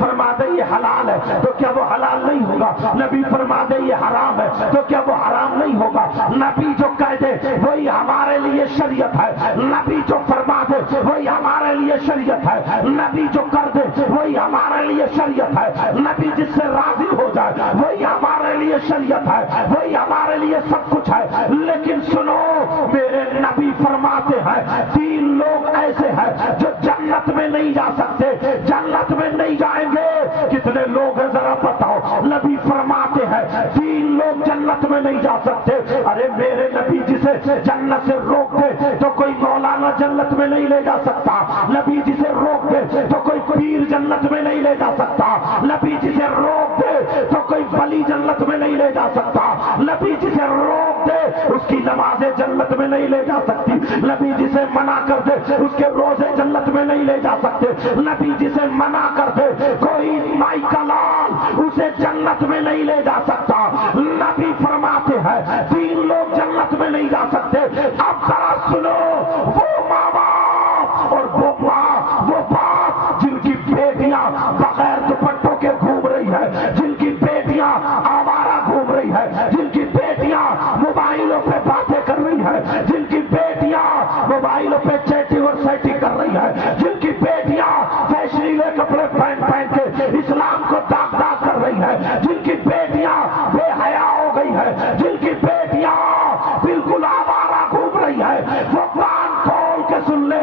فرما دے یہ حلال ہے تو کیا وہ حلال نہیں ہوگا؟ نبی فرما دے یہ حرام ہے تو کیا وہ حرام نہیں ہوگا؟ نبی جو کہہ دے وہی ہمارے لیے شریعت ہے، نبی جو فرما دے وہی ہمارے لیے شریعت ہے، نبی جو کر دے وہی ہمارے لیے شریعت ہے، نبی جس سے راضی ہو جائے وہی ہمارے لیے شریعت ہے، وہی ہمارے لیے سب کچھ ہے۔ لیکن سنو، میرے نبی فرماتے ہیں 3 لوگ ایسے ہیں جو جنت میں نہیں جا سکتے، جنت میں نہیں جائیں گے۔ کتنے لوگ ہیں ذرا بتاؤ؟ نبی فرماتے ہیں 3 لوگ جنت میں نہیں جا سکتے۔ ارے میرے نبی جسے جنت سے روک دے تو کوئی مولانا جنت میں نہیں لے جا سکتا، نبی جسے روک دے تو کوئی پیر جنت میں نہیں لے جا سکتا، نبی جسے روک دے تو کوئی ولی جنت میں نہیں لے جا سکتا، نبی جسے روک دے اس کی نمازیں جنت میں نہیں لے جا سکتی، نبی جسے منع کر دے اس کے روزے جنت میں نہیں لے جا سکتے، نبی جسے منع کر دے کوئی مائی کا لال اسے جنت میں نہیں لے جا سکتا۔ نبی فرماتے ہیں 3 لوگ جنت میں نہیں جا سکتے۔ اب ذرا سنو، وہ ماں باپ اور وہ ماں، وہ باپ جن کی بیٹیاں بغیر دوپٹوں کے گھوم رہی ہے، جن کی بیٹیاں آوارہ گھوم رہی ہے، جن کی بیٹیاں موبائلوں پہ باتیں کر رہی ہے، جن کی بیٹیاں موبائلوں پہ چیٹنگ اور سیٹنگ کر رہی ہے، جن کی بیٹیاں فیشنیلے کپڑے پہن پہن کے اسلام کو داغ داغ کر رہی ہے، جن کی بیٹیاں بے حیا ہو گئی ہے، جن کی بیٹیاں بالکل آوارہ گھوم رہی ہے، وہ کان کھول کے سن لے،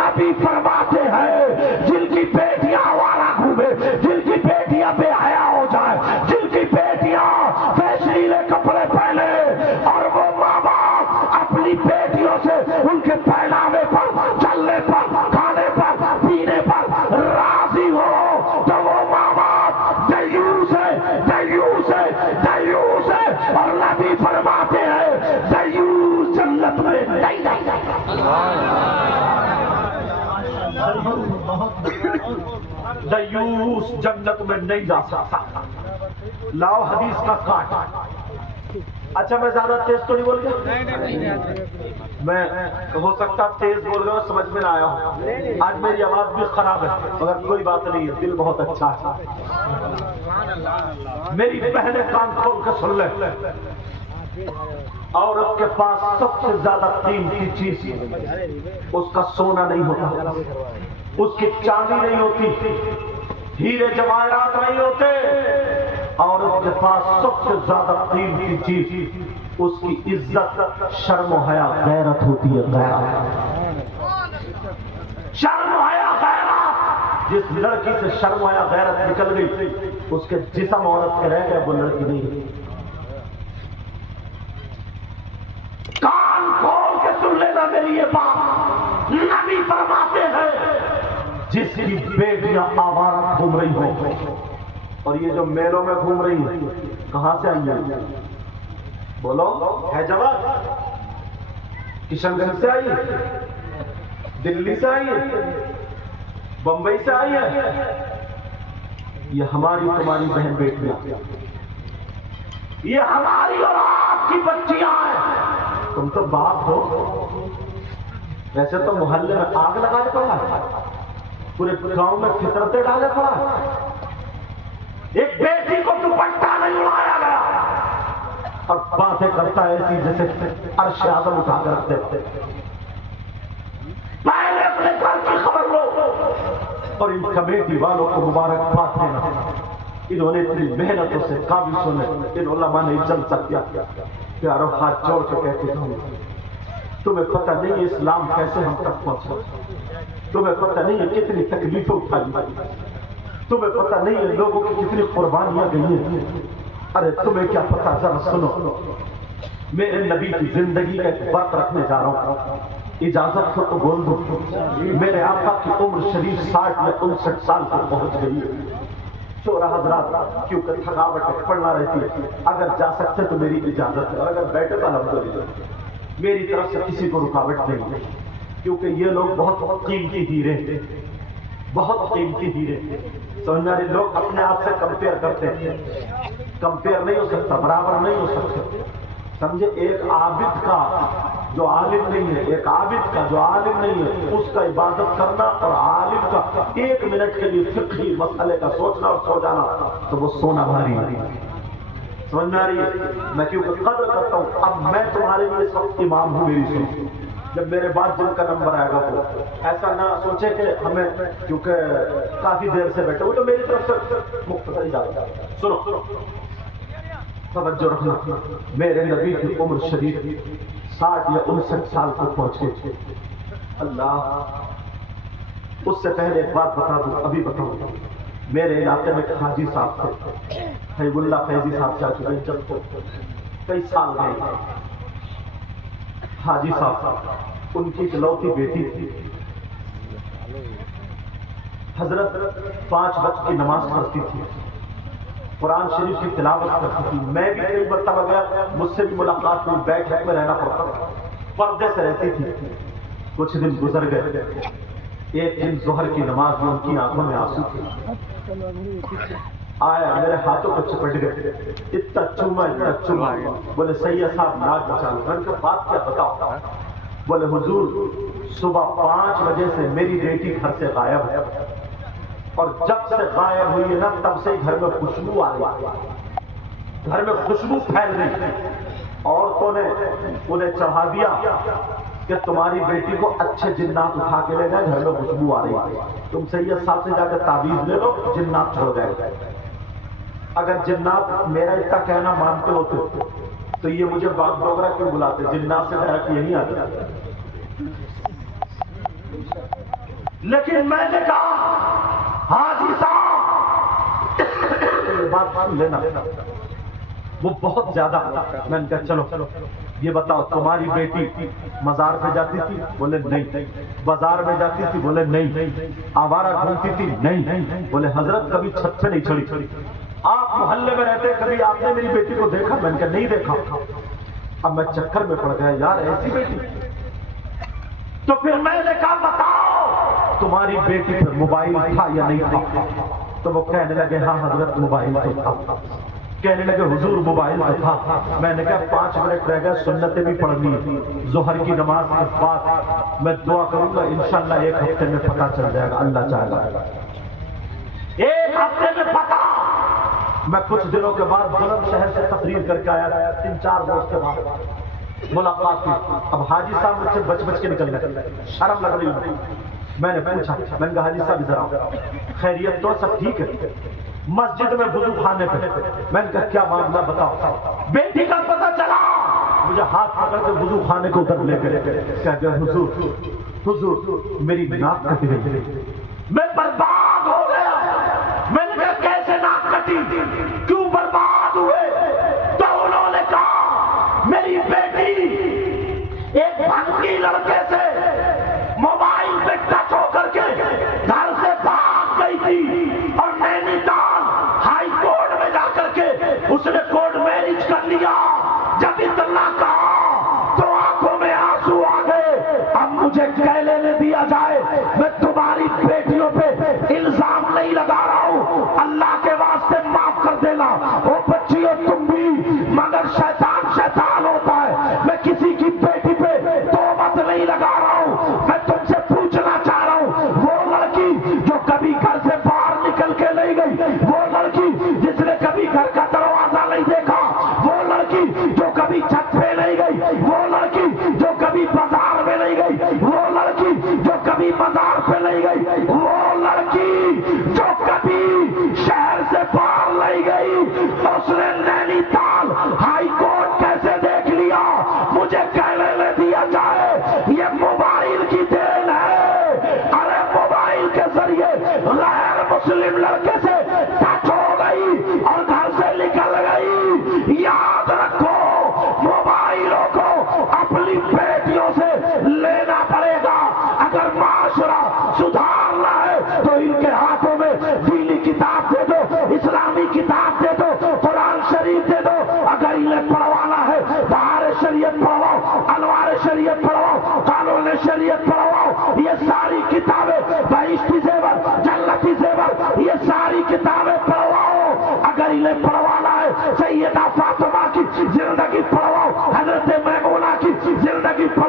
نبی فرماتے ہیں جن کی بیٹیاں آوارہ گھومے، جن کی بیٹیاں بے حیا ہو جائے، جن کی بیٹیاں فیشنیلے کپڑے پہنے اور وہ ماں باپ اپنی بیٹیوں سے ان کے پہناوے پر، چلنے پر، کھانے پر، پینے پر راضی ہو تو وہ ماں باپ دیوس ہے، دیوس ہے، دیوس ہے۔ اور نبی فرماتے ہیں دیوس جنت میں نہیں جا سکتا، دیوس جنت میں نہیں جا سکتا۔ لاؤ حدیث کا کاٹ۔ اچھا میں زیادہ تیز تو نہیں بول گیا؟ میں ہو سکتا تیز بول گیا سمجھ میں نہ آیا ہوں، آج میری آواز بھی خراب ہے مگر کوئی بات نہیں ہے، دل بہت اچھا ہے۔ میری بہنیں کان کھول کے سن لے، عورت کے پاس سب سے زیادہ قیمتی چیز اس کا سونا نہیں ہوتا، اس کی چاندی نہیں ہوتی، ہیرے جواہرات نہیں ہوتے، عورت کے پاس سب سے زیادہ قیمتی چیز اس کی عزت، شرم و حیا، غیرت ہوتی ہے۔ غیرت، شرم و حیا، غیرت۔ جس لڑکی سے شرم و حیا غیرت نکل گئی اس کے جسم عورت کے رہ گئے، وہ لڑکی نہیں۔ کان کھول کے سن لینا میری یہ بات، نبی فرماتے ہیں جس کی بیٹیاں آوارہ گھوم رہی ہوں، اور یہ جو میلوں میں گھوم رہی ہیں کہاں سے آئی ہیں؟ بولو، ہے جواب؟ کشن گنج سے آئی ہے، دلی سے آئی ہے، بمبئی سے آئی ہے؟ یہ ہماری تمہاری بہن بیٹیاں، یہ ہماری اور آپ کی بچیاں ہیں۔ تم تو باپ ہو، ویسے تو محلے میں آگ لگانے پڑا، پورے گاؤں میں فطرتیں ڈالے پڑا، ایک بیٹی کو دوپٹہ نہیں اڑایا گیا اور باتیں کرتا ہے ایسی جیسے عرش اعظم اٹھا کر رکھتے ہوتے۔ پہلے اپنے گھر کی خبر لو اور ان کمیٹی والوں کو مبارکباد دینا، انہوں نے اتنی محنتوں سے قابضوں نے ان علماء نے جلسہ کیا، پیاروں ہاتھ جوڑ کے کہتے ہوں تمہیں پتہ نہیں اسلام کیسے ہم تک پہنچا، تمہیں پتہ نہیں ہے کتنی تکلیفیں اٹھائی، تمہیں پتہ نہیں ہے لوگوں کی کتنی قربانیاں گئی ہیں۔ ارے تمہیں کیا پتہ، ذرا سنو، میرے نبی کی زندگی کا ایک بات رکھنے جا رہا ہوں، اجازت ہو تو بول دو۔ میرے آقا کی عمر شریف 60 یا 59 سال تک پہنچ گئی ہے۔ شورا حضرات کیونکہ تھکاوٹ پڑنا رہتی ہے، اگر جا سکتے تو میری اجازت ہے، اگر بیٹھے تو الحمدللہ، میری طرف سے کسی کو رکاوٹ نہیں ہے، کیونکہ یہ لوگ بہت قیمتی ہیرے ہیں، بہت قیمتی ہیرے۔ سمجھنے والے لوگ اپنے آپ سے کمپیئر کرتے ہیں، کمپیئر نہیں ہو سکتا، برابر نہیں ہو سکتے۔ سمجھے ایک عابد کا جو عالم نہیں ہے، ایک عابد کا جو عالم نہیں ہے اس کا عبادت کرنا اور عالم کا ایک منٹ کے لیے فقہی مسئلے کا سوچنا اور سو جانا تو وہ سونا بھاری ہے. سمجھ میں آ رہی ہے؟ میں کیونکہ قدر کرتا ہوں. اب میں تمہارے لیے سب امام ہوں، میری سن. جب میرے بعد جن کا نمبر آئے گا تو ایسا نہ سوچے کہ ہمیں کیونکہ کافی دیر سے بیٹھے، وہ تو میری طرف سے مختصر اجازت ہے. سنو، توجہ رکھنا. میرے نبی کی عمر شریف 60 یا 59 سال تک پہنچے. اللہ، اس سے پہلے ایک بات بتا دوں، ابھی بتاؤں. میرے علاقے میں ایک حاجی صاحب تھے، حبیب اللہ فیضی صاحب جا چکے جب تو کئی سال گئے. حاجی صاحب، ان کی اکلوتی بیٹی تھی. حضرت 5 وقت کی نماز پڑھتی تھی، قرآن شریف کی تلاوت کرتی تھی. میں بھی کئی مرتبہ گیا، مجھ سے بھی ملاقات ہوئی، بیٹھ میں رہنا پڑتا تھا، پردے سے رہتی تھی. کچھ دن گزر گئے. ایک دن ظہر کی نماز میں ان کی آنکھوں میں آنسو تھے. آیا میرے ہاتھوں کو چپٹ گئے، اتنا چوما اتنا چوما. بولے سید صاحب ناک بچا لو. میں نے کہا بات کیا بتاؤ. بولے حضور صبح 5 بجے سے میری بیٹی گھر سے غائب ہے، اور جب سے غائب ہوئی ہے نا تب سے گھر میں خوشبو آ رہی ہے، گھر میں خوشبو پھیل رہی ہے. عورتوں نے انہیں چڑھا دیا کہ تمہاری بیٹی کو اچھے جنات اٹھا کے لے جائے، گھر میں خوشبو آ رہی ہے. تم سید صاحب سے جا کے تعویذ لے لو، جنات چھوڑ گئے. اگر جنات میرا اتنا کہنا مانتے ہوتے تو یہ مجھے باغ ڈوگرا کیوں بلاتے؟ جنات سے ڈائریکٹ یہی آ جاتا. لیکن میں نے کہا حاجی صاحب یہ بات سن لینا، وہ بہت زیادہ. میں نے کہا چلو یہ بتاؤ تمہاری بیٹی مزار پہ جاتی تھی؟ بولے نہیں. بازار میں جاتی تھی؟ بولے نہیں. آوارہ گھومتی تھی؟ نہیں. بولے حضرت کبھی چھت سے نہیں چڑھی. آپ محلے میں رہتے، کبھی آپ نے میری بیٹی کو دیکھا؟ میں نے کہا نہیں دیکھا. اب میں چکر میں پڑ گیا، یار ایسی بیٹی. تو پھر میں نے کہا بتاؤ تمہاری بیٹی پر موبائل تھا یا نہیں تھا؟ تو وہ کہنے لگے ہاں حضرت موبائل تو تھا. کہنے لگے حضور موبائل تو تھا. میں نے کہا 5 منٹ رہ گئے، سنتیں بھی پڑھنی ہے. ظہر کی نماز کے بعد میں دعا کروں گا، انشاءاللہ 1 ہفتے میں پتہ چل جائے گا، اللہ چاہے گا 1 ہفتے میں پتہ. میں کچھ دنوں کے بعد بلند شہر سے تقریر کر کے آیا، 3-4 روز کے بعد ملاقات ہوئی. اب حاجی صاحب مجھ سے بچ کے نکل گئے، شرم لگ رہی ہے. میں نے پوچھا، میں نے کہا حاجی صاحب ادھر آؤ، خیریت تو سب ٹھیک ہے؟ مسجد میں وضو خانے پہ. میں نے کہا کیا معاملہ بتاؤ. بیٹی کا پتہ چلا، مجھے ہاتھ پکڑ کے وضو خانے کو ادھر لے گئے. کہہ گیا حضور میری ناک کٹ گئی، میں برباد ہو گیا. میں نے کہا کیسے ناک کٹی، کیوں برباد ہوئے؟ تو انہوں نے کہا میری بیٹی ایک بھنگی لڑکے سے موبائل پہ ٹچ ہو کر کے گھر سے بھاگ گئی تھی، اور نینی تال ہائی کورٹ میں جا کر کے اس نے کورٹ میرج کر لیا. جب اتنا کہا تو آنکھوں میں آنسو آ گئے. اب مجھے کہہ لینے دیا جائے، میں تمہاری بیٹیوں پہ الزام نہیں لگا رہا ہوں، اللہ کے واسطے معاف کر دینا. وہ بچیوں تم بھی، مگر شیطان ہوتا ہے. میں کسی کی بیٹی پہ تہمت نہیں لگا رہا ہوں. میں تم سے پوچھنا چاہ رہا ہوں، وہ لڑکی جو کبھی گھر سے باہر نکل کے نہیں گئی، وہ لڑکی جس نے کبھی گھر کا دروازہ نہیں دیکھا، وہ لڑکی جو کبھی چھت پہ نہیں گئی، وہ لڑکی جو کبھی بازار میں نہیں گئی، وہ لڑکی جو کبھی بازار پہ نہیں گئی، وہ لڑکی جو کبھی شہر سے باہر نہیں گئی، اس نے نینی تال ہائی کورٹ کیسے دیکھ لیا؟ مجھے کہنے دیا جائے یہ موبائل کی دین ہے. ارے موبائل کے ذریعے غیر مسلم لڑکے سے ٹچ ہو گئی اور گھر سے نکل گئی. یاد رکھو موبائلوں کو اپنی بیٹیوں سے لینا پڑے گا. اگر معاشرہ سدھارنا ہے تو ان کے ہاتھوں میں دینی کتاب دے دو، اسلامی کتاب دے دو، قرآن شریف دے دو. اگر انہیں پڑھوانا ہے بہار شریعت پڑھواؤ، انوار شریعت پڑھواؤ، قانون شریعت پڑھواؤ. یہ ساری کتابیں، بہشتی زیور، جنتی زیور، یہ ساری کتابیں پڑھواؤ. اگر انہیں پڑھوانا ہے سیدہ فاطمہ کی زندگی پڑھواؤ، حضرت میمونہ کی زندگی پڑھواؤ.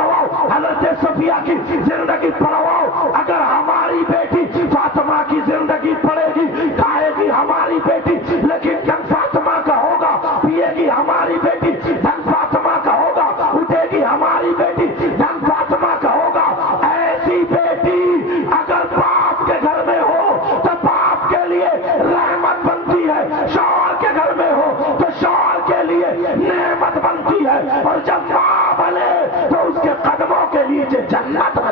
ہے، اور جب ماں بنے تو اس کے قدموں کے نیچے جنت میں